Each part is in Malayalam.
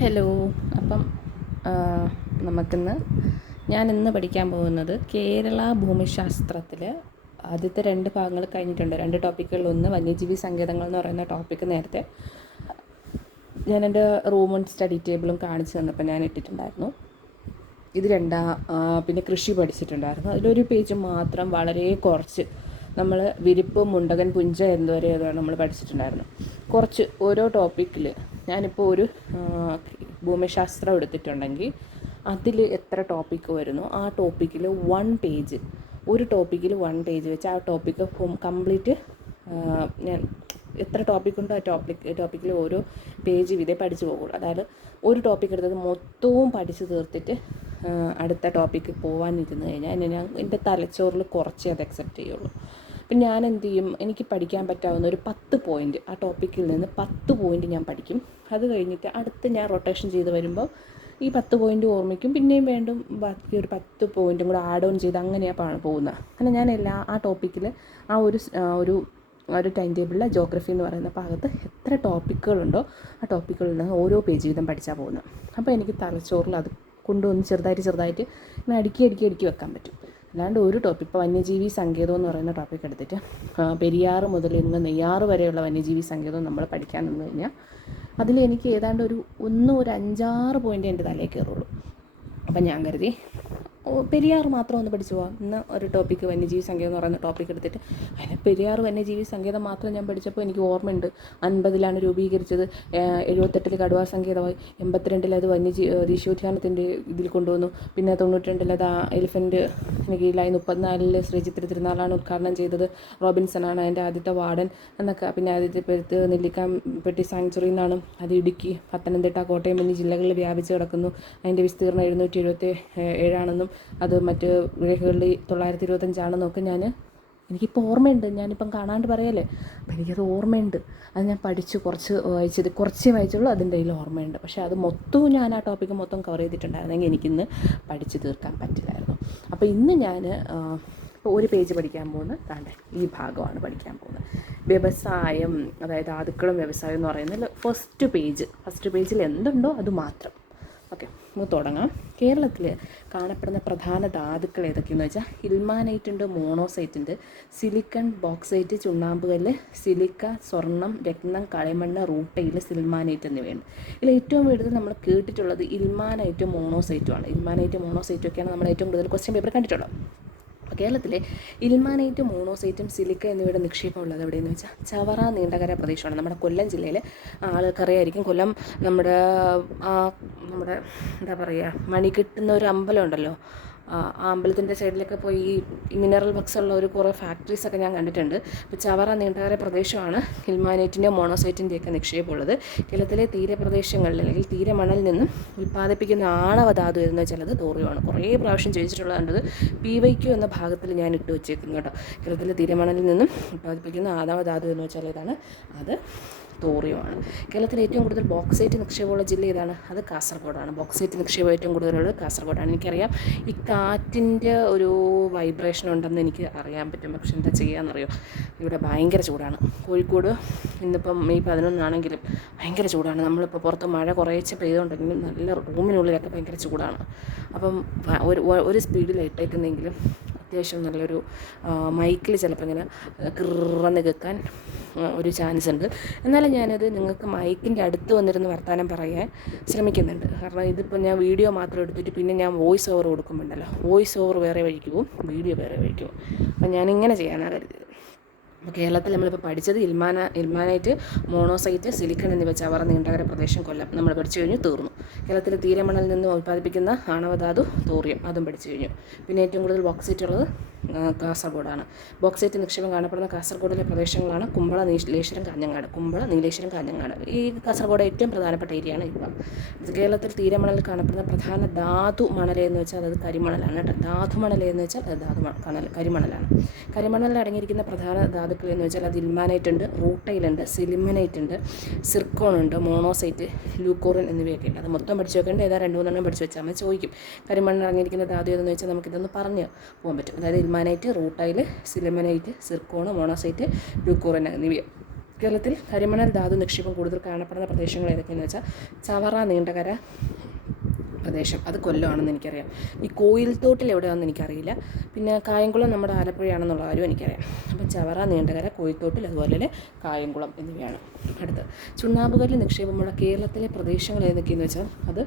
ഹലോ. അപ്പം ഞാനിന്ന് പഠിക്കാൻ പോകുന്നത് കേരള ഭൂമിശാസ്ത്രത്തിൽ ആദ്യത്തെ 2 ഭാഗങ്ങൾ കഴിഞ്ഞിട്ടുണ്ട്. 2 ടോപ്പിക്കുകളിൽ ഒന്ന് വന്യജീവി സങ്കേതങ്ങൾ എന്ന് പറയുന്ന ടോപ്പിക്ക് നേരത്തെ ഞാൻ എൻ്റെ റൂമും സ്റ്റഡി ടേബിളും കാണിച്ചു തന്നപ്പോൾ ഞാൻ ഇട്ടിട്ടുണ്ടായിരുന്നു. ഇത് പിന്നെ കൃഷി പഠിച്ചിട്ടുണ്ടായിരുന്നു. അതിലൊരു പേജ് മാത്രം വളരെ കുറച്ച് നമ്മൾ വിരിപ്പ്, മുണ്ടകൻ, പുഞ്ച എന്തുവരെ അതാണ് നമ്മൾ പഠിച്ചിട്ടുണ്ടായിരുന്നു. കുറച്ച് ഓരോ ടോപ്പിക്കിൽ ഞാനിപ്പോൾ ഒരു ഭൂമിശാസ്ത്രം എടുത്തിട്ടുണ്ടെങ്കിൽ അതിൽ എത്ര ടോപ്പിക്ക് വരുന്നു ആ ടോപ്പിക്കിൽ 1 പേജ്, ഒരു ടോപ്പിക്കിൽ 1 പേജ് വെച്ച് ആ ടോപ്പിക്ക് കംപ്ലീറ്റ് ഞാൻ എത്ര ടോപ്പിക്കുണ്ടോ ആ ടോപ്പിക്കിൽ ഓരോ പേജ് വീതം പഠിച്ചു പോകുള്ളൂ. അതായത് ഒരു ടോപ്പിക്ക് എടുത്തത് മൊത്തവും പഠിച്ച് തീർത്തിട്ട് അടുത്ത ടോപ്പിക്ക് പോകാനിരുന്ന് കഴിഞ്ഞാൽ എൻ്റെ തലച്ചോറിൽ കുറച്ചേ അത് അക്സെപ്റ്റ് ചെയ്യുള്ളൂ. അപ്പം ഞാൻ എന്ത് ചെയ്യും, എനിക്ക് പഠിക്കാൻ പറ്റാവുന്ന ഒരു 10 പോയിൻറ്റ് ആ ടോപ്പിക്കിൽ നിന്ന് 10 പോയിൻറ്റ് ഞാൻ പഠിക്കും. അത് കഴിഞ്ഞിട്ട് അടുത്ത് ഞാൻ റൊട്ടേഷൻ ചെയ്ത് വരുമ്പോൾ ഈ 10 പോയിൻറ്റ് ഓർമ്മിക്കും, പിന്നെയും വീണ്ടും ബാക്കി ഒരു 10 പോയിൻറ്റും കൂടെ ആഡ് ഓൺ ചെയ്ത് അങ്ങനെയാണ് പോകുന്നത്. അങ്ങനെ ഞാൻ ആ ടോപ്പിക്കിൽ ഒരു ടൈം ടേബിളിൽ ജോഗ്രഫി എന്ന് പറയുന്ന ഭാഗത്ത് എത്ര ടോപ്പിക്കുകളുണ്ടോ ആ ടോപ്പിക്കുകളിൽ നിന്ന് ഓരോ പേജ് വീതം പഠിച്ചാൽ പോകുന്നത്. അപ്പോൾ എനിക്ക് തലച്ചോറിൽ അത് കൊണ്ടുവന്ന് ചെറുതായിട്ട് ഇങ്ങനെ അടുക്കി വെക്കാൻ പറ്റും. അല്ലാണ്ട് ഒരു ടോപ്പിക്ക്, ഇപ്പോൾ വന്യജീവി സങ്കേതം എന്ന് പറയുന്ന ടോപ്പിക്ക് എടുത്തിട്ട് പെരിയാർ മുതൽ ഇന്ന് നെയ്യാറ് വരെയുള്ള വന്യജീവി സങ്കേതം നമ്മൾ പഠിക്കാൻ നിന്ന് കഴിഞ്ഞാൽ അതിൽ എനിക്ക് ഏതാണ്ട് ഒരു 5-6 പോയിൻ്റ് എൻ്റെ തലയിൽ കയറുള്ളൂ. അപ്പം ഞാൻ കരുതി പെരിയാർ മാത്രം ഒന്ന് പഠിച്ചു പോകാം. ഇന്ന് ഒരു ടോപ്പിക്ക് വന്യജീവി സങ്കേതം എന്ന് പറയുന്ന ടോപ്പിക്ക് എടുത്തിട്ട് അതിന് പെരിയാർ വന്യജീവി സങ്കേതം മാത്രം ഞാൻ പഠിച്ചപ്പോൾ എനിക്ക് ഓർമ്മയുണ്ട്. 50-ലാണ് രൂപീകരിച്ചത്, 78-ൽ കടുവാ സങ്കേതമായി, 82-ൽ അത് ദേശീയോദ്യാനത്തിൻ്റെ ഇതിൽ കൊണ്ടുവന്നു, പിന്നെ 92-ൽ അത് എലിഫൻറ്റ് കീഴിലായി, 34-ൽ ശ്രീചിത്ര തിരുനാളാണ് ഉദ്ഘാടനം ചെയ്തത്, റോബിൻസണാണ് അതിൻ്റെ ആദ്യത്തെ വാർഡൻ എന്നൊക്കെ. പിന്നെ ആദ്യത്തെ പേരുത്ത് നെല്ലിക്കാംപെട്ടി സാങ്ച്വറി എന്നാണ്. അത് ഇടുക്കി, പത്തനംതിട്ട, കോട്ടയം എന്നീ ജില്ലകളിൽ വ്യാപിച്ച് കിടക്കുന്നു. അതിൻ്റെ വിസ്തീർണ്ണം 777 അത് മറ്റ് രേഖകളിൽ 925 എനിക്കിപ്പോൾ ഓർമ്മയുണ്ട്. ഞാനിപ്പം കാണാണ്ട് പറയല്ലേ, അപ്പം എനിക്കത് ഓർമ്മയുണ്ട്. അത് ഞാൻ പഠിച്ച് കുറച്ചേ വായിച്ചുള്ളൂ, അതിൻ്റെ കയ്യിൽ ഓർമ്മയുണ്ട്. പക്ഷേ അത് മൊത്തവും ഞാൻ ആ ടോപ്പിക്ക് മൊത്തം കവർ ചെയ്തിട്ടുണ്ടായിരുന്നെങ്കിൽ എനിക്കിന്ന് പഠിച്ച് തീർക്കാൻ പറ്റില്ലായിരുന്നു. അപ്പോൾ ഇന്ന് ഞാൻ ഒരു പേജ് പഠിക്കാൻ പോകുന്നത് ഈ ഭാഗമാണ് പഠിക്കാൻ പോകുന്നത്. വ്യവസായം, അതായത് ധാതുക്കളും വ്യവസായം എന്ന് പറയുന്നത് ഫസ്റ്റ് പേജിൽ എന്തുണ്ടോ അത് മാത്രം. ഓക്കെ, നമുക്ക് തുടങ്ങാം. കേരളത്തിൽ കാണപ്പെടുന്ന പ്രധാന ധാതുക്കൾ ഏതൊക്കെയെന്ന് വെച്ചാൽ ഇൽമാനൈറ്റ് ഉണ്ട്, മോണോസൈറ്റ് ഉണ്ട്, സിലിക്കൺ, ബോക്സൈറ്റ്, ചുണ്ണാമ്പുകല്ല്, സിലിക്ക, സ്വർണം, രത്നം, കളിമണ്ണ്, റൂട്ടൈൽ, സിൽമാനൈറ്റ് എന്നിവയുണ്ട്. ഇതിൽ ഏറ്റവും കൂടുതൽ നമ്മൾ കേട്ടിട്ടുള്ളത് ഇൽമാനൈറ്റും മോണോസൈറ്റുമാണ്. ഇൽമാനൈറ്റും മോണോസൈറ്റും ഒക്കെയാണ് നമ്മൾ ഏറ്റവും കൂടുതൽ ക്വസ്റ്റ്യൻ പേപ്പർ കണ്ടിട്ടുള്ളത്. കേരളത്തിലെ ഇൽമാനൈറ്റ്, മോണോസൈറ്റും സിലിക്ക എന്നിവയുടെ നിക്ഷേപം ഉള്ളത് എവിടെയെന്ന് വെച്ചാൽ ചവറ നീണ്ടകര പ്രദേശമാണ്. നമ്മുടെ കൊല്ലം ജില്ലയിൽ ആൾക്കറിയായിരിക്കും. കൊല്ലം നമ്മുടെ എന്താ പറയുക, മണി കിട്ടുന്ന ഒരു അമ്പലം ഉണ്ടല്ലോ, ആ അമ്പലത്തിൻ്റെ സൈഡിലൊക്കെ പോയി ഈ മിനറൽ ബക്സ് ഉള്ള കുറേ ഫാക്ടറീസൊക്കെ ഞാൻ കണ്ടിട്ടുണ്ട്. അപ്പോൾ ചവറ നീണ്ടകര പ്രദേശമാണ് ഇൽമാനൈറ്റിൻ്റെ മോണോസൈറ്റിൻ്റെയൊക്കെ നിക്ഷേപമുള്ളത്. കേരളത്തിലെ തീരപ്രദേശങ്ങളിൽ അല്ലെങ്കിൽ തീരമണലിൽ നിന്നും ഉൽപ്പാദിപ്പിക്കുന്ന ആണവധാതു എന്ന് വെച്ചാൽ അത് തോറിയമാണ്. കുറേ പ്രാവശ്യം ചോദിച്ചിട്ടുള്ളതാണ്ടത് PYQ എന്ന ഭാഗത്തിൽ ഞാൻ ഇട്ട് വെച്ചേക്കുന്നു കേട്ടോ. കേരളത്തിലെ തീരമണലിൽ നിന്നും ഉൽപ്പാദിപ്പിക്കുന്ന ആണവധാതു എന്ന് വെച്ചാൽ ഇതാണ്, അത് തോറിയമാണ്. കേരളത്തിൽ ഏറ്റവും കൂടുതൽ ബോക്സൈറ്റ് നിക്ഷേപമുള്ള ജില്ല ഏതാണ്? അത് കാസർഗോഡാണ്. ബോക്സൈറ്റ് നിക്ഷേപം ഏറ്റവും കൂടുതലുള്ളത് കാസർഗോഡാണ്. എനിക്കറിയാം ഈ കാറ്റിൻ്റെ ഒരു വൈബ്രേഷൻ ഉണ്ടെന്ന് എനിക്ക് അറിയാൻ പറ്റും. പക്ഷെ എന്താ ചെയ്യാമെന്നറിയോ, ഇവിടെ ഭയങ്കര ചൂടാണ്. കോഴിക്കോട് ഇന്നിപ്പം May 11 ഭയങ്കര ചൂടാണ്. നമ്മളിപ്പോൾ പുറത്ത് മഴ കുറേശ്ശെ പെയ്തുകൊണ്ടെങ്കിലും നല്ല റൂമിനുള്ളിലൊക്കെ ഭയങ്കര ചൂടാണ്. അപ്പം ഒരു സ്പീഡിൽ ഇട്ടേക്കുന്നെങ്കിലും അത്യാവശ്യം നല്ലൊരു മൈക്കിൽ ചിലപ്പോൾ ഇങ്ങനെ കിറന്ന് കേൾക്കാൻ ഒരു ചാൻസ് ഉണ്ട്. എന്നാലും ഞാനത് നിങ്ങൾക്ക് മൈക്കിൻ്റെ അടുത്ത് വന്നിരുന്ന് വർത്താനം പറയാൻ ശ്രമിക്കുന്നുണ്ട്. കാരണം ഇതിപ്പോൾ ഞാൻ വീഡിയോ മാത്രം എടുത്തിട്ട് പിന്നെ ഞാൻ വോയിസ് ഓവർ കൊടുക്കുമ്പോണ്ടല്ലോ, വോയിസ് ഓവർ വേറെ വഴിക്ക് പോവും, വീഡിയോ വേറെ വഴിക്ക് പോവും. അപ്പം ഞാനിങ്ങനെ ചെയ്യാനാണ് കരുതിയത്. അപ്പോൾ കേരളത്തിൽ നമ്മളിപ്പോൾ പഠിച്ചത് ഇൽമാനൈറ്റ്, മോണോസൈറ്റ്, സിലിക്കൺ എന്നിവ ചവറ നീണ്ടകര പ്രദേശം കൊല്ലം നമ്മൾ പഠിച്ചു കഴിഞ്ഞു, തീർന്നു. കേരളത്തിൽ തീരമണലിൽ നിന്ന് ഉൽപ്പാദിപ്പിക്കുന്ന ആണവധാതു തോറിയം, അതും പഠിച്ചു കഴിഞ്ഞു. പിന്നെ ഏറ്റവും കൂടുതൽ ബോക്സൈറ്റ് ഉള്ളത് കാസർഗോഡാണ്. ബോക്സൈറ്റ് നിക്ഷേപം കാണപ്പെടുന്ന കാസർഗോഡിലെ പ്രദേശങ്ങളാണ് കുമ്പള, നീലേശ്വരം, കാഞ്ഞങ്ങാട്. ഈ കാസർഗോഡ് ഏറ്റവും പ്രധാനപ്പെട്ട ഏരിയയാണ് ഇപ്പം. കേരളത്തിൽ തീരമണലിൽ കാണപ്പെടുന്ന പ്രധാന ധാതു മണലെന്ന് വെച്ചാൽ അത് കരിമണലാണ് കേട്ടോ. ധാതു മണലെന്ന് വെച്ചാൽ അത് കരിമണലാണ്. കരിമണലിൽ അടങ്ങിയിരിക്കുന്ന പ്രധാന ധാതുക്കൾ എന്ന് വെച്ചാൽ അത് ഇൽമാനൈറ്റ് ഉണ്ട്, റൂട്ടൈലുണ്ട്, സിലിമനൈറ്റ് ഉണ്ട്, സിർക്കോൺ ഉണ്ട്, മോണോസൈറ്റ്, ലൂക്കോറിൻ എന്നിവയൊക്കെ ഉണ്ട്. അത് മൊത്തം പഠിച്ചു വെക്കേണ്ട, ഏതാ 2-3 പഠിച്ചു വെച്ചാൽ നമ്മൾ ചോദിക്കും കരിമണ്ണിൽ അടങ്ങിയിരിക്കുന്ന ധാതു ഏതെന്ന് വെച്ചാൽ നമുക്കിതൊന്ന് പറഞ്ഞ് പോകാൻ പറ്റും. അതായത് ilmenite, rutile, sillimanite, zircon, monazite, ലൂക്കോറിൻ എന്നിവ കേരളത്തിൽ കരിമണൽ ധാതു നിക്ഷേപം കൂടുതൽ കാണപ്പെടുന്ന പ്രദേശങ്ങൾ ഏതൊക്കെയെന്ന് വെച്ചാൽ ചവറ, നീണ്ടകര പ്രദേശം, അത് കൊല്ലമാണെന്ന് എനിക്കറിയാം. ഈ കോയിൽത്തോട്ടിൽ എവിടെയാണെന്ന് എനിക്കറിയില്ല. പിന്നെ കായംകുളം നമ്മുടെ ആലപ്പുഴയാണെന്നുള്ള കാര്യം എനിക്കറിയാം. അപ്പം ചവറ, നീണ്ടകര, കോയിൽത്തോട്ടിൽ, അതുപോലെ കായംകുളം എന്നിവയാണ്. അടുത്ത് ചുണ്ണാമ്പുകല്ല് നിക്ഷേപമുള്ള കേരളത്തിലെ പ്രദേശങ്ങൾ ഏതൊക്കെയെന്ന് വെച്ചാൽ അത്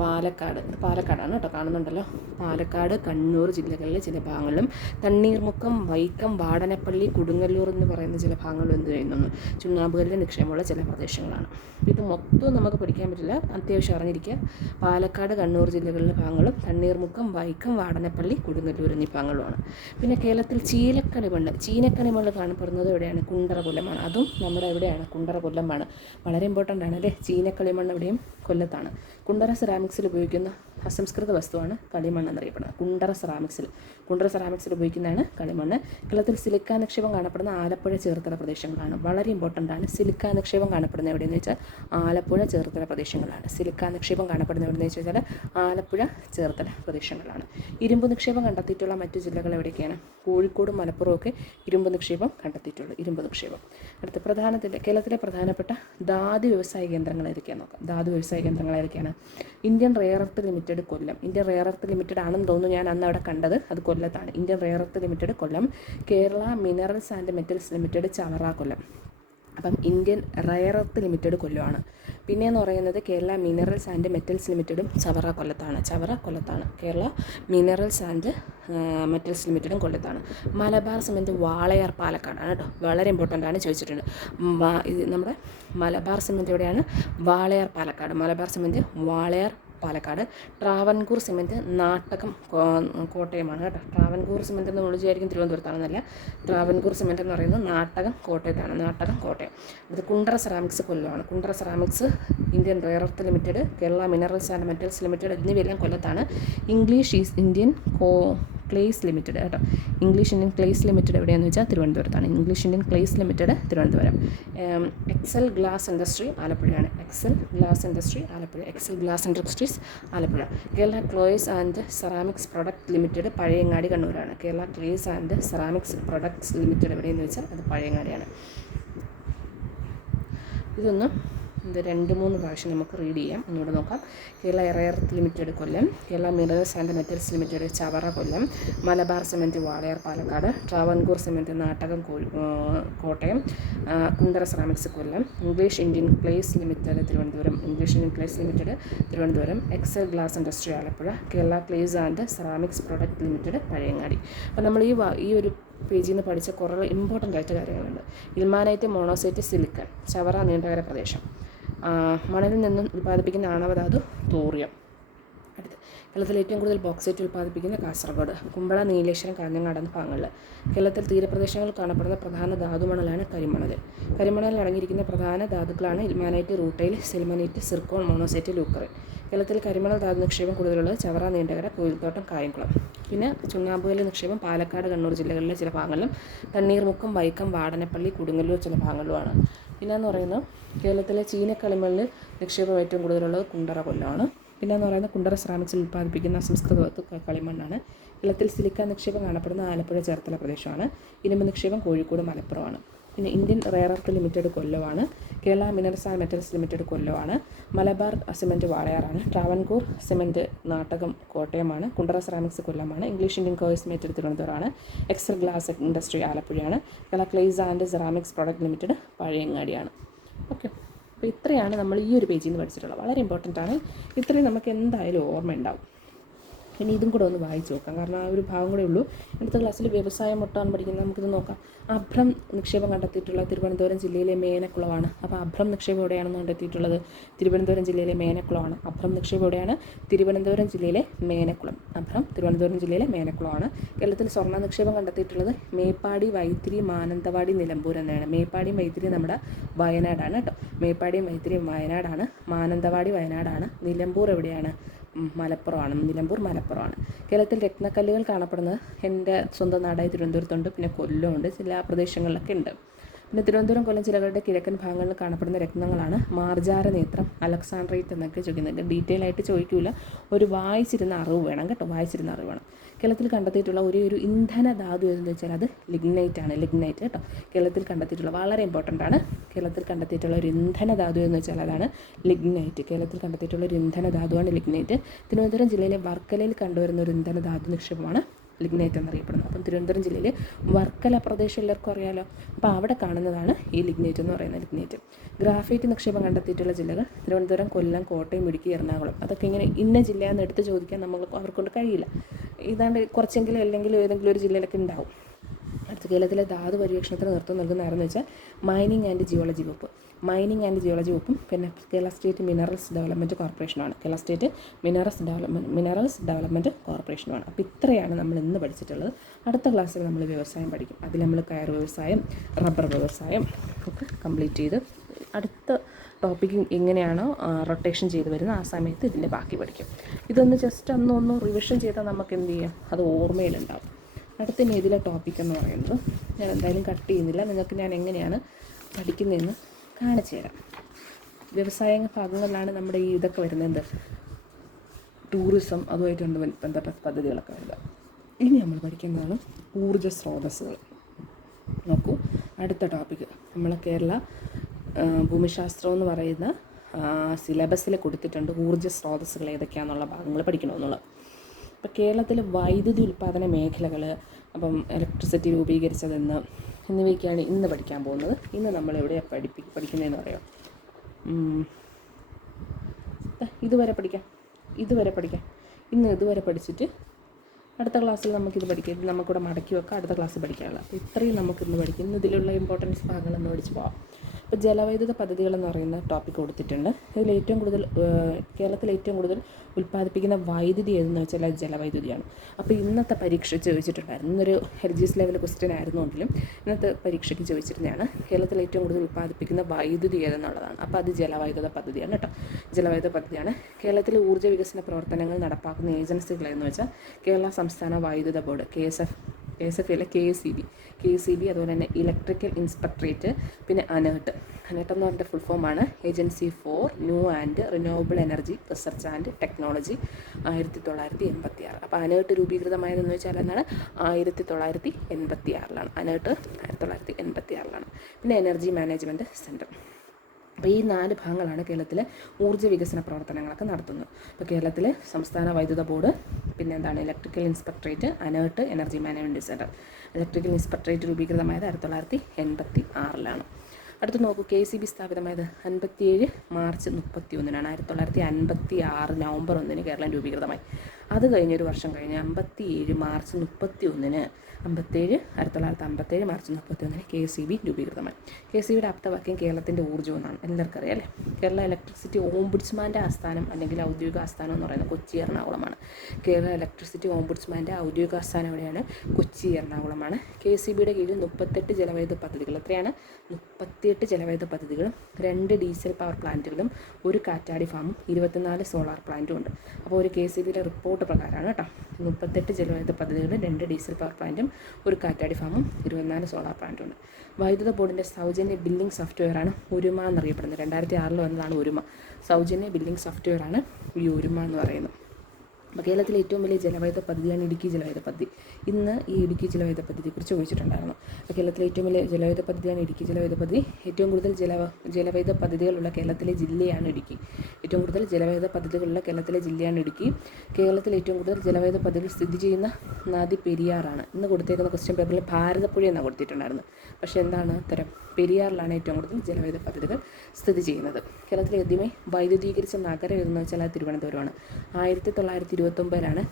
പാലക്കാടാണ് കേട്ടോ, കാണുന്നുണ്ടല്ലോ. പാലക്കാട്, കണ്ണൂർ ജില്ലകളിലെ ചില ഭാഗങ്ങളിലും തണ്ണീർമുക്കം, വൈക്കം, വാടനപ്പള്ളി, കൊടുങ്ങല്ലൂർ എന്ന് പറയുന്ന ചില ഭാഗങ്ങളും എന്ത് ചെയ്യുന്നു ചുണ്ണാമ്പുകല്ല് നിക്ഷേപമുള്ള ചില പ്രദേശങ്ങളാണ്. ഇത് മൊത്തം നമുക്ക് പഠിക്കാൻ പറ്റില്ല, അത്യാവശ്യം അറിഞ്ഞിരിക്കുക. പാലക്കാട്, കണ്ണൂർ ജില്ലകളിലെ ഭാഗങ്ങളും തണ്ണീർമുക്കം, വൈക്കം, വാടനപ്പള്ളി, കൊടുങ്ങല്ലൂർ എന്നീ ഭാഗങ്ങളുമാണ്. പിന്നെ കേരളത്തിൽ ചീനക്കണിമണ്ണ് കാണപ്പെടുന്നത് എവിടെയാണ്? കുണ്ടറ കൊല്ലമാണ്. അതും നമ്മുടെ എവിടെയാണ്? കുണ്ടറ കൊല്ലമാണ്. വളരെ ഇമ്പോർട്ടൻ്റ് ആണ് അല്ലേ? ചീനക്കളിമണ്ണ് എവിടെയും കൊല്ലത്താണ്. കുണ്ടറ സെറാമിക്സിൽ ഉപയോഗിക്കുന്ന അസംസ്കൃത വസ്തുവാണ് കളിമണ്ണ് എന്നറിയപ്പെടുന്നത്. കുണ്ടറ സെറാമിക്സിൽ ഉപയോഗിക്കുന്നതാണ് കളിമണ്ണ്. കേരളത്തിൽ സിലിക്ക നിക്ഷേപം കാണപ്പെടുന്ന ആലപ്പുഴ, ചേർത്തല പ്രദേശങ്ങളാണ്. വളരെ ഇമ്പോർട്ടൻ്റ് ആണ്. സിലിക്ക നിക്ഷേപം കാണപ്പെടുന്നത് എവിടെയെന്ന് വെച്ചാൽ ആലപ്പുഴ, ചേർത്തല പ്രദേശങ്ങളാണ്. സിലിക്ക നിക്ഷേപം കാണപ്പെടുന്നത് എവിടെയെന്ന് വെച്ചാൽ ആലപ്പുഴ, ചേർത്തല പ്രദേശങ്ങളാണ്. ഇരുമ്പ് നിക്ഷേപം കണ്ടെത്തിയിട്ടുള്ള മറ്റു ജില്ലകൾ എവിടെയൊക്കെയാണ്? കോഴിക്കോടും മലപ്പുറവും ഒക്കെ ഇരുമ്പ് നിക്ഷേപം കണ്ടെത്തിയിട്ടുള്ളൂ. ഇരുമ്പ് നിക്ഷേപം. അടുത്ത കേരളത്തിലെ പ്രധാനപ്പെട്ട ധാതു വ്യവസായ കേന്ദ്രങ്ങൾ ഏതൊക്കെയാണെന്ന് നോക്കാം. ധാതു വ്യവസായ കേന്ദ്രങ്ങൾ ഏതൊക്കെയാണ്? Indian rare earth limited Kollam. Indian rare earth limited ആണെന്ന് തോന്നുന്നു, ഞാൻ അന്ന് അവിടെ കണ്ടത്. അത് കൊല്ലത്താണ്. Indian rare earth limited Kollam. Kerala minerals and metals limited Chavara Kollam. അപ്പം ഇന്ത്യൻ റെയർ എർത്ത് ലിമിറ്റഡ് കൊല്ലമാണ്. പിന്നെയെന്ന് പറയുന്നത് കേരള മിനറൽസ് ആൻഡ് മെറ്റൽസ് ലിമിറ്റഡും ചവറ കൊല്ലത്താണ്. കേരള മിനറൽസ് ആൻഡ് മെറ്റൽസ് ലിമിറ്റഡും കൊല്ലത്താണ്. മലബാർ സിമെൻറ്റ് വാളയാർ പാലക്കാടാണ് കേട്ടോ. വളരെ ഇമ്പോർട്ടൻ്റ് ആണ്, ചോദിച്ചിട്ടുണ്ട്. ഇത് നമ്മുടെ മലബാർ സിമെൻറ്റ് എവിടെയാണ്? വാളയാർ പാലക്കാട്. ട്രാവൻകൂർ സിമെൻറ്റ് നാട്ടകം കോട്ടയമാണ് കേട്ടോ. ട്രാവൻകൂർ സിമെൻറ്റ് എന്ന് നമ്മൾ വിചാരിക്കും തിരുവനന്തപുരത്താണെന്നല്ല. ട്രാവൻകൂർ സിമെൻറ്റ് എന്ന് പറയുന്നത് നാട്ടകം കോട്ടയം. ഇത് കുണ്ടറ സെറാമിക്സ് കൊല്ലമാണ്. Kundara ceramics Indian rare earth limited, Kerala minerals and metals limited എന്നിവയെല്ലാം കൊല്ലത്താണ്. English East Indian clays limited കേട്ടോ. ഇംഗ്ലീഷ് ഇന്ത്യൻ ക്ലേസ് ലിമിറ്റഡ് എവിടെയാണെന്ന് വെച്ചാൽ തിരുവനന്തപുരത്താണ്. English Indian clays limited Thiruvananthapuram. Excel glass industry ആലപ്പുഴയാണ്. Excel glass industries Alappuzha. Kerala clays and ceramics product limited Pazhayangadi കണ്ണൂരാണ്. Kerala clays and ceramics products limited എവിടെയെന്ന് വെച്ചാൽ അത് പഴയങ്ങാടിയാണ്. ഇതൊന്നും 2-3 പ്രാവശ്യം നമുക്ക് റീഡ് ചെയ്യാം. ഒന്നുകൂടെ നോക്കാം. Kerala rare earth limited Kollam, Kerala minerals and metals limited Chavara Kollam, Malabar cement Walayar Palakkad, Travancore cement Nattakam Kottayam, Kundara ceramics Kollam, English Indian clays limited Thiruvananthapuram, Excel glass industry Alappuzha, Kerala clays and ceramics product limited Pazhayangadi. അപ്പോൾ നമ്മൾ ഈ ഒരു പേജിൽ നിന്ന് പഠിച്ച കുറേ ഇമ്പോർട്ടൻ്റ് ആയിട്ട് കാര്യങ്ങളുണ്ട്. Ilmenite, monazite, silicon, Chavara, Neendakara പ്രദേശം. മണലിൽ നിന്നും ഉൽപ്പാദിപ്പിക്കുന്ന ആണവധാതു തോറിയം. അടുത്ത് കേരളത്തിൽ ഏറ്റവും കൂടുതൽ ബോക്സൈറ്റ് ഉൽപ്പാദിപ്പിക്കുന്ന കാസർഗോഡ്, കുമ്പള, നീലേശ്വരം, കാഞ്ഞങ്ങാട് എന്ന ഭാഗങ്ങളിൽ. കേരളത്തിൽ തീരപ്രദേശങ്ങളിൽ കാണപ്പെടുന്ന പ്രധാന ധാതുമണലാണ് കരിമണലിൽ അടങ്ങിയിരിക്കുന്ന പ്രധാന ധാതുക്കളാണ് ഇൽമാനൈറ്റ്, റൂട്ടൈൽ, സിൽമനൈറ്റ്, സിർക്കോൺ, മോണോസൈറ്റ്, ലൂക്കറൈൻ. കേരളത്തിൽ കരിമണൽ ധാതു നിക്ഷേപം കൂടുതലുള്ളത് ചവറ, നീണ്ടകര, കോയിൽത്തോട്ടം, കായംകുളം. പിന്നെ ചുണ്ണാമ്പുകല്ല് നിക്ഷേപം പാലക്കാട്, കണ്ണൂർ ജില്ലകളിലെ ചില ഭാഗങ്ങളിലും തണ്ണീർമുക്കം, വൈക്കം, വാടനപ്പള്ളി, കൊടുങ്ങല്ലൂർ ചില ഭാഗങ്ങളുമാണ്. പിന്നെയെന്ന് പറയുന്നത് കേരളത്തിലെ ചീനക്കളിമണ്ണിൽ നിക്ഷേപം ഏറ്റവും കൂടുതലുള്ളത് കുണ്ടറ കൊല്ലമാണ്. പിന്നെയെന്ന് പറയുന്നത് കുണ്ടറ സെറാമിക്സിൽ ഉൽപ്പാദിപ്പിക്കുന്ന അസംസ്കൃത വസ്തു കളിമണ്ണാണ്. കേരളത്തിൽ സിലിക്ക നിക്ഷേപം കാണപ്പെടുന്ന ആലപ്പുഴ, ചേർത്തല പ്രദേശമാണ്. ഇരുമ്പ് നിക്ഷേപം കോഴിക്കോട്, മലപ്പുറമാണ്. പിന്നെ ഇന്ത്യൻ റെയർ എർത്ത് ലിമിറ്റഡ് കൊല്ലമാണ്. Kerala minerals and metals limited കൊല്ലമാണ്. മലബാർ സിമെൻറ്റ് വാളയാറാണ്. ട്രാവൻകൂർ സിമെൻറ്റ് നാട്ടകം കോട്ടയമാണ്. കുണ്ടറ സെറാമിക്സ് കൊല്ലമാണ്. ഇംഗ്ലീഷ് ഇന്ത്യൻ ക്ലേസ് ലിമിറ്റഡ് തിരുവനന്തപുരമാണ്. എക്സൽ ഗ്ലാസ് ഇൻഡസ്ട്രി ആലപ്പുഴയാണ്. Kerala clays and ceramics product limited പഴയങ്ങാടിയാണ്. ഓക്കെ, അപ്പോൾ ഇത്രയാണ് നമ്മൾ ഈ ഒരു പേജിൽ നിന്ന് പഠിച്ചിട്ടുള്ളത്. വളരെ ഇമ്പോർട്ടൻ്റ് ആണ്. ഇത്രയും നമുക്ക് എന്തായാലും ഓർമ്മയുണ്ടാവും. ഇനി ഇതും കൂടെ ഒന്ന് വായിച്ച് നോക്കാം, കാരണം ആ ഒരു ഭാഗം കൂടെ ഉള്ളൂ. അടുത്ത ക്ലാസ്സിൽ വ്യവസായം മൊത്തമാണ് പഠിക്കുന്നത്. നമുക്കിത് നോക്കാം. അഭ്രം നിക്ഷേപം കണ്ടെത്തിയിട്ടുള്ള തിരുവനന്തപുരം ജില്ലയിലെ മേനക്കുളമാണ്. അപ്പോൾ അഭ്രം നിക്ഷേപം എവിടെയാണെന്ന് കണ്ടെത്തിയിട്ടുള്ളത്? തിരുവനന്തപുരം ജില്ലയിലെ മേനക്കുളമാണ്. അഭ്രം നിക്ഷേപം എവിടെയാണ്? തിരുവനന്തപുരം ജില്ലയിലെ മേനക്കുളം. അഭ്രം തിരുവനന്തപുരം ജില്ലയിലെ മേനക്കുളമാണ്. കേരളത്തിൽ സ്വർണ്ണ നിക്ഷേപം കണ്ടെത്തിയിട്ടുള്ളത് മേപ്പാടി, വൈത്തിരി, മാനന്തവാടി, നിലമ്പൂർ എന്നാണ്. മേപ്പാടിയും വൈത്തിരിയും നമ്മുടെ വയനാടാണ് കേട്ടോ. മേപ്പാടിയും വൈത്തിരിയും വയനാടാണ്. മാനന്തവാടി വയനാടാണ്. നിലമ്പൂർ എവിടെയാണ്? മലപ്പുറമാണ്. കേരളത്തിൽ രത്നക്കല്ലുകൾ കാണപ്പെടുന്നത് എൻ്റെ സ്വന്തം നാടായ തിരുവനന്തപുരത്തുണ്ട്. പിന്നെ കൊല്ലമുണ്ട്, ചില പ്രദേശങ്ങളിലൊക്കെ ഉണ്ട്. പിന്നെ തിരുവനന്തപുരം കൊല്ലം ജില്ലകളുടെ കിഴക്കൻ ഭാഗങ്ങളിൽ കാണപ്പെടുന്ന രത്നങ്ങളാണ് മാർജാര നേത്രം, അലക്സാണ്ട്രൈറ്റ് എന്നൊക്കെ ചോദിക്കുന്നത്. ഡീറ്റെയിൽ ആയിട്ട് ചോദിക്കില്ല, ഒരു വായിച്ചിരുന്ന അറിവ് വേണം കേട്ടോ, വായിച്ചിരുന്ന അറിവ് വേണം. കേരളത്തിൽ കണ്ടെത്തിയിട്ടുള്ള ഒരു ഇന്ധന ധാതു എന്ന് വെച്ചാൽ അത് ലിഗ്നൈറ്റ് ആണ്. ലിഗ്നൈറ്റ് കേട്ടോ, കേരളത്തിൽ കണ്ടെത്തിയിട്ടുള്ള വളരെ ഇമ്പോർട്ടൻ്റ് ആണ്. കേരളത്തിൽ കണ്ടെത്തിയിട്ടുള്ള ഒരു ഇന്ധന ധാതു എന്ന് വെച്ചാൽ അതാണ് ലിഗ്നൈറ്റ്. കേരളത്തിൽ കണ്ടെത്തിയിട്ടുള്ള ഒരു ഇന്ധന ധാതുവാണ് ലിഗ്നൈറ്റ്. തിരുവനന്തപുരം ജില്ലയിലെ വർക്കലയിൽ കണ്ടുവരുന്ന ഒരു ഇന്ധന ധാതു നിക്ഷേപമാണ് ലിഗ്നൈറ്റ് എന്നറിയപ്പെടുന്നത്. അപ്പം തിരുവനന്തപുരം ജില്ലയിൽ വർക്കല പ്രദേശം എല്ലാവർക്കും അറിയാലോ, അപ്പോൾ അവിടെ കാണുന്നതാണ് ഈ ലിഗ്നൈറ്റ് എന്ന് പറയുന്ന ലിഗ്നൈറ്റ്. ഗ്രാഫൈറ്റ് നിക്ഷേപം കണ്ടെത്തിയിട്ടുള്ള ജില്ലകൾ തിരുവനന്തപുരം, കൊല്ലം, കോട്ടയം, ഇടുക്കി, എറണാകുളം. അതൊക്കെ ഇങ്ങനെ ഇന്ന ജില്ലയെന്ന് എടുത്ത് ചോദിക്കാൻ അവർക്കൊണ്ട് കഴിയില്ല. ഇതാണ്ട് കുറച്ചെങ്കിലും അല്ലെങ്കിൽ ഏതെങ്കിലും ഒരു ജില്ലയിലൊക്കെ ഉണ്ടാവും. അടുത്ത കേരളത്തിലെ ധാതു പര്യവേക്ഷണത്തിന് നേതൃത്വം നൽകുന്ന ആരെന്ന് വെച്ചാൽ മൈനിങ് ആൻഡ് ജിയോളജി വകുപ്പ്. മൈനിങ് ആൻഡ് ജിയോളജി വകുപ്പും പിന്നെ കേരള സ്റ്റേറ്റ് മിനറൽസ് ഡെവലപ്മെൻറ്റ് കോർപ്പറേഷനുമാണ്. കേരള സ്റ്റേറ്റ് മിനറൽസ് ഡെവലപ്മെൻറ്റ് കോർപ്പറേഷനുമാണ്. അപ്പോൾ ഇത്രയാണ് നമ്മൾ ഇന്ന് പഠിച്ചിട്ടുള്ളത്. അടുത്ത ക്ലാസ്സിൽ നമ്മൾ വ്യവസായം പഠിക്കും. അതിൽ നമ്മൾ കയർ വ്യവസായം, റബ്ബർ വ്യവസായം ഒക്കെ കംപ്ലീറ്റ് ചെയ്ത് അടുത്ത ടോപ്പിക്ക് എങ്ങനെയാണോ റൊട്ടേഷൻ ചെയ്ത് വരുന്നത് ആ സമയത്ത് ഇതിൻ്റെ ബാക്കി പഠിക്കും. ഇതൊന്ന് ജസ്റ്റ് ഒന്ന് റിവിഷൻ ചെയ്താൽ നമുക്ക് എന്ത് ചെയ്യാം, അത് ഓർമ്മയിലുണ്ടാവും. അടുത്ത ഇനി ഇതിലെ ടോപ്പിക് എന്ന് പറയുന്നത് ഞാൻ എന്തായാലും കട്ട് ചെയ്യുന്നില്ല, നിങ്ങൾക്ക് ഞാൻ എങ്ങനെയാണ് പഠിക്കുന്നതെന്ന് കാണിച്ചു തരാം. വ്യവസായ ഭാഗങ്ങളിലാണ് നമ്മുടെ ഈ ഇതൊക്കെ വരുന്നത്, ടൂറിസം അതുമായിട്ട് ബന്ധപ്പെട്ട പദ്ധതികളൊക്കെ വരുന്നത്. ഇനി നമ്മൾ പഠിക്കുന്നതാണ് ഊർജ്ജ സ്രോതസ്സുകൾ. നോക്കൂ, അടുത്ത ടോപ്പിക്ക് നമ്മൾ കേരള ഭൂമിശാസ്ത്രം എന്ന് പറയുന്ന സിലബസിൽ കൊടുത്തിട്ടുണ്ട്. ഊർജ്ജ സ്രോതസ്സുകൾ ഏതൊക്കെയാണെന്നുള്ള ഭാഗങ്ങൾ പഠിക്കണമെന്നുള്ളത്. ഇപ്പോൾ കേരളത്തിലെ വൈദ്യുതി ഉൽപ്പാദന മേഖലകൾ, അപ്പം ഇലക്ട്രിസിറ്റി രൂപീകരിച്ചതെന്ന് എന്നിവയൊക്കെയാണ് ഇന്ന് പഠിക്കാൻ പോകുന്നത്. ഇന്ന് നമ്മളെവിടെയാണ് പഠിക്കുന്നതെന്ന് പറയാം, ഇതുവരെ പഠിക്കാം. ഇന്ന് ഇതുവരെ പഠിച്ചിട്ട് അടുത്ത ക്ലാസ്സിൽ നമുക്കിത് പഠിക്കാം. ഇത് നമുക്കിവിടെ മടക്കി വെക്കാം, അടുത്ത ക്ലാസ്സിൽ പഠിക്കാനുള്ള. അപ്പോൾ ഇത്രയും നമുക്കിന്ന് പഠിക്കും. ഇന്ന് ഇതിലുള്ള ഇമ്പോർട്ടൻസ് ഭാഗങ്ങളൊന്ന് പഠിച്ച് പോകാം. ഇപ്പോൾ ജലവൈദ്യുത പദ്ധതികളെന്ന് പറയുന്ന ടോപ്പിക് കൊടുത്തിട്ടുണ്ട്. ഇതിൽ ഏറ്റവും കൂടുതൽ കേരളത്തിൽ ഏറ്റവും കൂടുതൽ ഉൽപ്പാദിപ്പിക്കുന്ന വൈദ്യുതി ഏതെന്ന് വെച്ചാൽ അത് ജലവൈദ്യുതിയാണ്. അപ്പോൾ ഇന്നത്തെ പരീക്ഷ ചോദിച്ചിട്ടുണ്ടായിരുന്നു, ഇന്നൊരു LGS ലെവൽ ക്വസ്റ്റ്യൻ ആയിരുന്നെങ്കിലും ഇന്നത്തെ പരീക്ഷയ്ക്ക് ചോദിച്ചിരുന്നതാണ് കേരളത്തിൽ ഏറ്റവും കൂടുതൽ ഉൽപ്പാദിപ്പിക്കുന്ന വൈദ്യുതി ഏതെന്നുള്ളതാണ്. അപ്പോൾ അത് ജലവൈദ്യുത പദ്ധതിയാണ് കേട്ടോ, ജലവൈദ്യുത പദ്ധതിയാണ്. കേരളത്തിലെ ഊർജ്ജ വികസന പ്രവർത്തനങ്ങൾ നടപ്പാക്കുന്ന ഏജൻസികൾ എന്ന് വെച്ചാൽ കേരള സംസ്ഥാന വൈദ്യുത ബോർഡ്, KSF അല്ല KECB, അതുപോലെ തന്നെ ഇലക്ട്രിക്കൽ ഇൻസ്പെക്ടറേറ്റ്, പിന്നെ അനേർട്ട് എന്ന് പറഞ്ഞ ഫുൾ ഫോമാണ് agency for new and renewable energy research and technology, 1986. അപ്പോൾ അനേർട്ട് രൂപീകൃതമായതെന്ന് വെച്ചാൽ എന്താണ്, 1986 അനേർട്ട് 1986. പിന്നെ എനർജി മാനേജ്മെൻറ്റ് സെൻറ്റർ. അപ്പോൾ ഈ 4 ഭാഗങ്ങളാണ് കേരളത്തിലെ ഊർജ്ജ വികസന പ്രവർത്തനങ്ങളൊക്കെ നടത്തുന്നത്. അപ്പോൾ കേരളത്തിലെ സംസ്ഥാന വൈദ്യുത ബോർഡ്, പിന്നെ എന്താണ് electrical inspectorate, ANERT, energy management centre. Electrical inspectorate രൂപീകൃതമായത് 1986. അടുത്ത് നോക്കൂ, KECB സ്ഥാപിതമായത് 57 മാർച്ച് 31. 1956 നവംബർ 1 കേരളം രൂപീകൃതമായി. അത് കഴിഞ്ഞൊരു വർഷം കഴിഞ്ഞ് 57 മാർച്ച് 31 1957 മാർച്ച് 31 KECB രൂപീകൃതമായി. KECBയുടെ ആപ്തവാക്യം കേരളത്തിൻ്റെ ഊർജ്ജം എന്നാണ്, എല്ലാവർക്കും അറിയാം അല്ലേ. കേരള ഇലക്ട്രിസിറ്റി ഓംബുഡ്സ്മാൻ്റെ ആസ്ഥാനം അല്ലെങ്കിൽ ഔദ്യോഗിക ആസ്ഥാനം എന്ന് പറയുന്നത് കൊച്ചി, എറണാകുളമാണ്. കേരള ഇലക്ട്രിസിറ്റി ഓംബുഡ്സ്മാൻ്റെ ഔദ്യോഗിക ആസ്ഥാനം എവിടെയാണ്, കൊച്ചി, എറണാകുളമാണ്. KECBയുടെ കീഴിൽ 38 ജലവൈദ്യുത പദ്ധതികൾ, എത്രയാണ്, 38 ജലവൈദ്യുത പദ്ധതികളും 2 ഡീസൽ പവർ പ്ലാന്റുകളും 1 കാറ്റാടി ഫാമും 24 സോളാർ പ്ലാന്റും ഉണ്ട്. അപ്പോൾ ഒരു KECBയുടെ റിപ്പോർട്ട് പ്രകാരമാണ് കേട്ടോ, 38 ജലവൈദ്യുത പദ്ധതികളും 2 ഡീസൽ പവർ പ്ലാന്റും 1 കാറ്റാടി ഫാമും 24 സോളാർ പ്ലാന്റും ഉണ്ട്. വൈദ്യുത ബോർഡിൻ്റെ സൗജന്യ ബില്ലിംഗ് സോഫ്റ്റ്വെയറാണ് ഒരുമ എന്നറിയപ്പെടുന്നത്. 2006 വന്നതാണ് ഒരുമ. സൗജന്യ ബില്ലിംഗ് സോഫ്റ്റ്വെയറാണ് ഈ ഒരുമ എന്ന് പറയുന്നത്. അപ്പോൾ കേരളത്തിലെ ഏറ്റവും വലിയ ജലവൈദ്യുത പദ്ധതിയാണ് ഇടുക്കി ജലവൈദ്യുത പദ്ധതി. ഇന്ന് ഈ ഇടുക്കി ജലവൈദ്യുത പദ്ധതിയെക്കുറിച്ച് ചോദിച്ചിട്ടുണ്ടായിരുന്നു. അപ്പോൾ കേരളത്തിലെ ഏറ്റവും വലിയ ജലവൈദ്യുത പദ്ധതിയാണ് ഇടുക്കി ജലവൈദ്യുത പദ്ധതി. ഏറ്റവും കൂടുതൽ ജലവൈദ്യുത പദ്ധതികളുള്ള കേരളത്തിലെ ജില്ലയാണ് ഇടുക്കി. ഏറ്റവും കൂടുതൽ ജലവൈദ്യുത പദ്ധതികളുള്ള കേരളത്തിലെ ജില്ലയാണ് ഇടുക്കി. കേരളത്തിൽ ഏറ്റവും കൂടുതൽ ജലവൈദ്യുത പദ്ധതികൾ സ്ഥിതി ചെയ്യുന്ന നദി പെരിയാറാണ്. ഇന്ന് കൊടുത്തേക്കുന്ന ക്വസ്റ്റ്യൻ പേപ്പറിൽ ഭാരതപ്പുഴ എന്നാണ് കൊടുത്തിട്ടുണ്ടായിരുന്നത്. പക്ഷേ എന്താണ് ഉത്തരം, പെരിയാറിലാണ് ഏറ്റവും കൂടുതൽ ജലവൈദ്യുത പദ്ധതികൾ സ്ഥിതി ചെയ്യുന്നത്. കേരളത്തിലെ ആദ്യമേ വൈദ്യുതീകരിച്ച നഗരം ഏതെന്ന് വെച്ചാൽ അത് തിരുവനന്തപുരമാണ്. 1929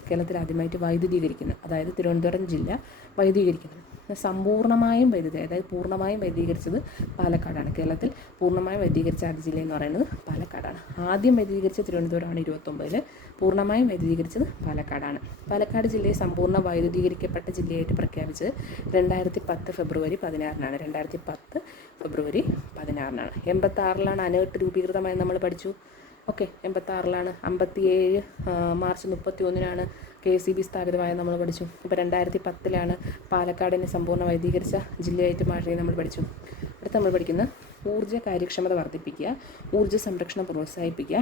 കേരളത്തിൽ ആദ്യമായിട്ട് വൈദ്യുതീകരിക്കുന്നത്, അതായത് തിരുവനന്തപുരം ജില്ല വൈദ്യുതീകരിക്കുന്നത്. സമ്പൂർണ്ണമായും വൈദ്യുതി, അതായത് പൂർണ്ണമായും വൈദ്യുതീകരിച്ചത് പാലക്കാടാണ്. കേരളത്തിൽ പൂർണ്ണമായും വൈദ്യുതീകരിച്ച ആദ്യ ജില്ല എന്ന് പറയുന്നത് പാലക്കാടാണ്. ആദ്യം വൈദ്യുതീകരിച്ച തിരുവനന്തപുരമാണ് 1929, പൂർണ്ണമായും വൈദ്യുതീകരിച്ചത് പാലക്കാടാണ്. പാലക്കാട് ജില്ലയെ സമ്പൂർണ്ണ വൈദ്യുതീകരിക്കപ്പെട്ട ജില്ലയായിട്ട് പ്രഖ്യാപിച്ചത് 2010 ഫെബ്രുവരി 16 2010 ഫെബ്രുവരി 16 86 അനേർട്ട് രൂപീകൃതമായി നമ്മൾ പഠിച്ചു. ഓക്കെ, 86 57 മാർച്ച് 31 KECB സ്ഥാപിതമായ നമ്മൾ പഠിച്ചു. ഇപ്പോൾ 2010 പാലക്കാടിനെ സമ്പൂർണ്ണ വൈദ്യുതീകരിച്ച ജില്ലയായിട്ട് മാറ്റി നമ്മൾ പഠിച്ചു. അടുത്ത് നമ്മൾ പഠിക്കുന്ന ഊർജ്ജ കാര്യക്ഷമത വർദ്ധിപ്പിക്കുക, ഊർജ്ജ സംരക്ഷണം പ്രോത്സാഹിപ്പിക്കുക,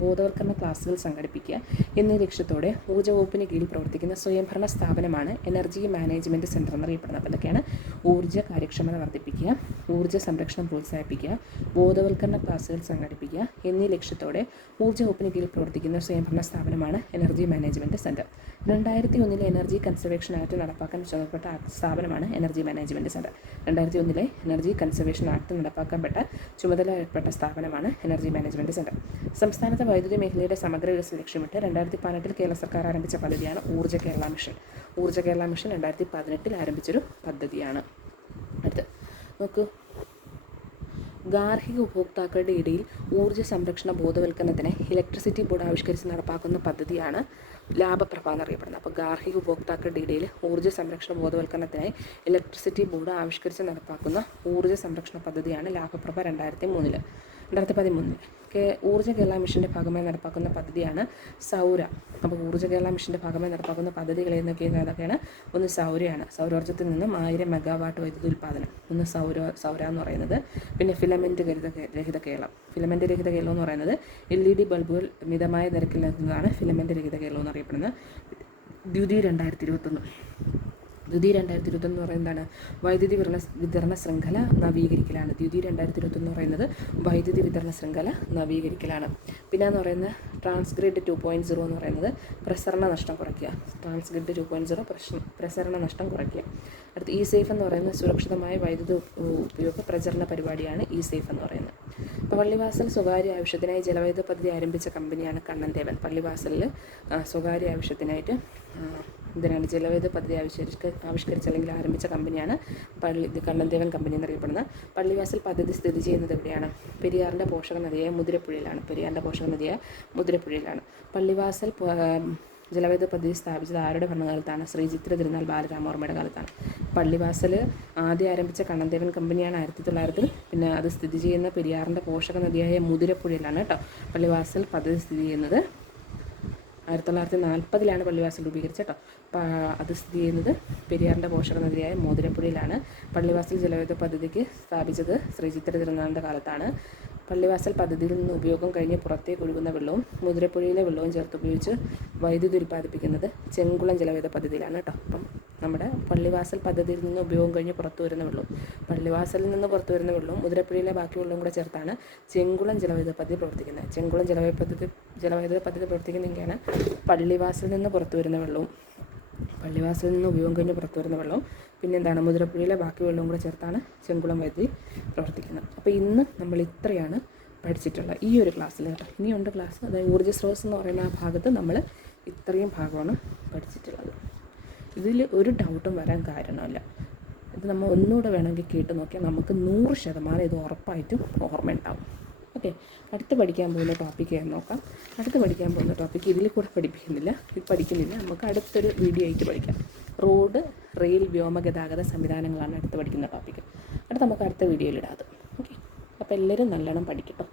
ബോധവൽക്കരണ ക്ലാസുകൾ സംഘടിപ്പിക്കുക എന്നീ ലക്ഷ്യത്തോടെ ഊർജ്ജ വകുപ്പിന് കീഴിൽ പ്രവർത്തിക്കുന്ന സ്വയംഭരണ സ്ഥാപനമാണ് എനർജി മാനേജ്മെൻറ്റ് സെൻറ്റർ എന്നറിയപ്പെടുന്നത്. അപ്പോൾ ഇതൊക്കെയാണ് ഊർജ്ജ കാര്യക്ഷമത വർദ്ധിപ്പിക്കുക, ഊർജ്ജ സംരക്ഷണം പ്രോത്സാഹിപ്പിക്കുക, ബോധവൽക്കരണ ക്ലാസുകൾ സംഘടിപ്പിക്കുക എന്നീ ലക്ഷ്യത്തോടെ ഊർജ്ജ വകുപ്പിന് കീഴിൽ പ്രവർത്തിക്കുന്ന സ്വയംഭരണ സ്ഥാപനമാണ് energy management centre. 2001 energy conservation act നടപ്പാക്കാൻ ചുമതലപ്പെട്ട സ്ഥാപനമാണ് energy management centre. 2001 energy conservation act നടപ്പാക്കപ്പെട്ട ചുമതലപ്പെട്ട സ്ഥാപനമാണ് എനർജി മാനേജ്മെൻറ്റ് സെൻറ്റർ. സംസ്ഥാനത്തെ വൈദ്യുതി മേഖലയുടെ സമഗ്ര വികസനം ലക്ഷ്യമിട്ട് 2018 കേരള സർക്കാർ ആരംഭിച്ച പദ്ധതിയാണ് ഊർജ്ജ കേരള മിഷൻ. ഊർജ്ജ കേരള മിഷൻ 2018 ആരംഭിച്ചൊരു പദ്ധതിയാണ്. അടുത്ത് നോക്കൂ, ഗാർഹിക ഉപഭോക്താക്കളുടെ ഇടയിൽ ഊർജ്ജ സംരക്ഷണ ബോധവൽക്കരണത്തിന് ഇലക്ട്രിസിറ്റി ബോർഡ് ആവിഷ്കരിച്ച് നടപ്പാക്കുന്ന പദ്ധതിയാണ് ലാഭപ്രഭ എന്നറിയപ്പെടുന്നത്. അപ്പോൾ ഗാർഹിക ഉപഭോക്താക്കളുടെ ഇടയിൽ ഊർജ്ജ സംരക്ഷണ ബോധവൽക്കരണത്തിനായി ഇലക്ട്രിസിറ്റി ബോർഡ് ആവിഷ്കരിച്ച് നടപ്പാക്കുന്ന ഊർജ്ജ സംരക്ഷണ പദ്ധതിയാണ് ലാഭപ്രഭ. 2013 ഊർജ്ജ കേരള മിഷൻ്റെ ഭാഗമായി നടപ്പാക്കുന്ന പദ്ധതിയാണ് സൗര. അപ്പോൾ ഊർജ്ജ കേരള മിഷൻ്റെ ഭാഗമായി നടപ്പാക്കുന്ന പദ്ധതികൾ ഏതൊക്കെയാണ്? ഒന്ന് സൗരയാണ്. സൗരോർജ്ജത്തിൽ നിന്നും 1000 മെഗാവാട്ട് വൈദ്യുതി ഉൽപ്പാദനം, ഒന്ന് സൗര എന്ന് പറയുന്നത്. പിന്നെ ഫിലമെൻ്റ് രഹിത കേരളം. ഫിലമെൻ്റ് രഹിത കേരളം എന്ന് പറയുന്നത് LED ബൾബുകൾ മിതമായ നിരക്കിൽ നൽകുന്നതാണ് ഫിലമെൻ്റ് രഹിത കേരളം എന്നറിയപ്പെടുന്നത്. ദ്യുതി 2021 എന്ന് പറയുന്നതാണ് വൈദ്യുതി വിതരണ ശൃംഖല നവീകരിക്കലാണ്. ദ്യുതി 2021 എന്ന് പറയുന്നത് വൈദ്യുതി വിതരണ ശൃംഖല നവീകരിക്കലാണ്. പിന്നെ എന്ന് പറയുന്നത് ട്രാൻസ്ഗ്രിഡ് 2.0 എന്ന് പറയുന്നത് പ്രസരണ നഷ്ടം കുറയ്ക്കുക. ട്രാൻസ്ഗ്രിഡ് 2.0 പ്രസരണ നഷ്ടം കുറയ്ക്കുക. അടുത്ത് ഇ-സേഫ് എന്ന് പറയുന്നത് സുരക്ഷിതമായ വൈദ്യുതി ഉപയോഗ പ്രചരണ പരിപാടിയാണ് ഇ-സേഫ് എന്ന് പറയുന്നത്. അപ്പോൾ പള്ളിവാസൽ സ്വകാര്യ ആവശ്യത്തിനായി ജലവൈദ്യുത പദ്ധതി ആരംഭിച്ച കമ്പനിയാണ് കണ്ണൻ ദേവൻ. പള്ളിവാസലിൽ സ്വകാര്യ ആവശ്യത്തിനായിട്ട് ഇതിനാണ് ജലവൈദ്യുത പദ്ധതി ആവിഷ്കരിച്ച അല്ലെങ്കിൽ ആരംഭിച്ച കമ്പനിയാണ് കണ്ണൻ ദേവൻ കമ്പനി എന്നറിയപ്പെടുന്നത്. പള്ളിവാസൽ പദ്ധതി സ്ഥിതി ചെയ്യുന്നത് എവിടെയാണ്? പെരിയാറിൻ്റെ പോഷക നദിയായ മുതിരപ്പുഴയിലാണ്. പള്ളിവാസൽ ജലവൈദ്യുത പദ്ധതി സ്ഥാപിച്ചത് ആരുടെ ഭരണകാലത്താണ്? ശ്രീ ചിത്ര തിരുനാൾ ബാലരാമവർമ്മയുടെ കാലത്താണ്. പള്ളിവാസൽ ആദ്യം ആരംഭിച്ച കണ്ണൻ ദേവൻ കമ്പനിയാണ് 1900. പിന്നെ അത് സ്ഥിതി ചെയ്യുന്ന പെരിയാറിൻ്റെ പോഷക നദിയായ മുതിരപ്പുഴയിലാണ് കേട്ടോ. പള്ളിവാസൽ പദ്ധതി സ്ഥിതി ചെയ്യുന്നത് 1940 പള്ളിവാസൽ രൂപീകരിച്ചത് കേട്ടോ. അത് സ്ഥിതി ചെയ്യുന്നത് പെരിയാറിൻ്റെ പോഷക നദിയായ മുതിരപ്പുഴയിലാണ്. പള്ളിവാസൽ ജലവൈദ്യുത പദ്ധതിക്ക് സ്ഥാപിച്ചത് ശ്രീ ചിത്ര തിരുനാളിൻ്റെ കാലത്താണ്. പള്ളിവാസൽ പദ്ധതിയിൽ നിന്ന് ഉപയോഗം കഴിഞ്ഞ് പുറത്തേക്ക് ഒഴുകുന്ന വെള്ളവും മുതിരപ്പുഴയിലെ വെള്ളവും ചേർത്ത് ഉപയോഗിച്ച് വൈദ്യുതി ഉൽപ്പാദിപ്പിക്കുന്നത് ചെങ്കുളം ജലവൈദ്യുത പദ്ധതിയിലാണ് കേട്ടോ. അപ്പം നമ്മുടെ പള്ളിവാസൽ പദ്ധതിയിൽ നിന്ന് ഉപയോഗം കഴിഞ്ഞ് പുറത്തു വരുന്ന വെള്ളവും പള്ളിവാസലിൽ നിന്ന് പുറത്തു വരുന്ന വെള്ളവും മുതിരപ്പുഴയിലെ ബാക്കി വെള്ളവും കൂടെ ചേർത്താണ് ചെങ്കുളം ജലവൈദ്യുത പദ്ധതി പ്രവർത്തിക്കുന്നത്. ചെങ്കുളം ജലവൈദ്യുത പദ്ധതി പ്രവർത്തിക്കുന്നതെങ്കിലാണ് പള്ളിവാസലിൽ നിന്ന് പുറത്തു വരുന്ന വെള്ളവും പള്ളിവാസലിൽ നിന്ന് ഉപയോഗം കഴിഞ്ഞ് പുറത്തു വരുന്ന വെള്ളവും പിന്നെന്താണ് മുതിരപ്പുഴയിലെ ബാക്കി വെള്ളവും കൂടെ ചേർത്താണ് ചെങ്കുളം വൈദ്യുതി പ്രവർത്തിക്കുന്നത്. അപ്പോൾ ഇന്ന് നമ്മൾ ഇത്രയാണ് പഠിച്ചിട്ടുള്ള ഈ ഒരു ക്ലാസ്സിൽ കേട്ടോ. ഇനിയുണ്ട് ക്ലാസ്, അതായത് ഊർജ്ജ സ്രോതസ് എന്ന് പറയുന്ന ആ ഭാഗത്ത് നമ്മൾ ഇത്രയും ഭാഗമാണ് പഠിച്ചിട്ടുള്ളത്. ഇതിൽ ഒരു ഡൗട്ടും വരാൻ കാരണമില്ല. ഇത് നമ്മൾ ഒന്നുകൂടെ വേണമെങ്കിൽ കേട്ട് നോക്കിയാൽ നമുക്ക് 100% ഇത് ഉറപ്പായിട്ടും ഓർമ്മയുണ്ടാവും. ഓക്കെ, അടുത്ത് പഠിക്കാൻ പോകുന്ന ടോപ്പിക്ക് നോക്കാം. അടുത്ത് പഠിക്കാൻ പോകുന്ന ടോപ്പിക്ക് ഇതിൽ കൂടെ പഠിപ്പിക്കുന്നില്ല, ഇത് പഠിക്കുന്നില്ല, നമുക്ക് അടുത്തൊരു വീഡിയോ ആയിട്ട് പഠിക്കാം. റോഡ്, റെയിൽ, വ്യോമഗതാഗത സംവിധാനങ്ങളാണ് അടുത്ത് പഠിക്കുന്ന ടോപ്പിക്ക്. നമുക്ക് അടുത്ത വീഡിയോയിലിടാം അത്. ഓക്കെ, അപ്പോൾ എല്ലാവരും നല്ലോണം പഠിക്കട്ടോ.